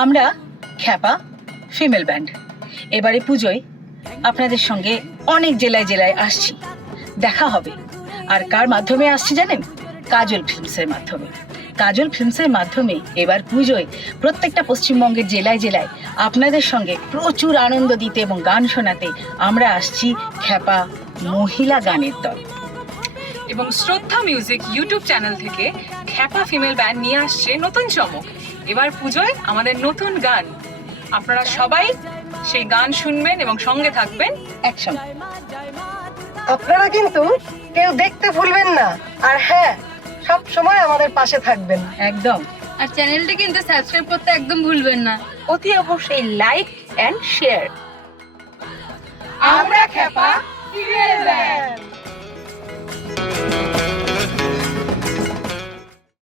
আমরা খ্যাপা female band এবারে পুজোয় আপনাদের সঙ্গে অনেক জেলায় জেলায় আসছি, দেখা হবে। আর কার মাধ্যমে আসছি জানেন? কাজল ফিল্মসের মাধ্যমে। কাজল ফিল্মসের মাধ্যমে এবার পুজোয় প্রত্যেকটা পশ্চিমবঙ্গের জেলায় জেলায় আপনাদের সঙ্গে প্রচুর আনন্দ দিতে এবং গান শোনাতে আমরা আসছি খ্যাপা মহিলা গানের দল। এবং শ্রদ্ধা মিউজিক ইউটিউব চ্যানেল থেকে খ্যাপা ফিমেল ব্যান্ড নিয়ে আসছে নতুন চমক। এবার পুজোয় আমাদের নতুন গান, আপনারা সবাই সেই গান শুনবেন এবং সঙ্গে থাকবেন একসঙ্গে। আপনারা কিন্তু কেউ দেখতে ভুলবেন না, আর হ্যাঁ, সব সময় আমাদের পাশে থাকবেন। একদম। আর চ্যানেলটি কিন্তু সাবস্ক্রাইব করতে একদম ভুলবেন না। অতি অবশ্যই লাইক এন্ড শেয়ার। আমরা খ্যাপা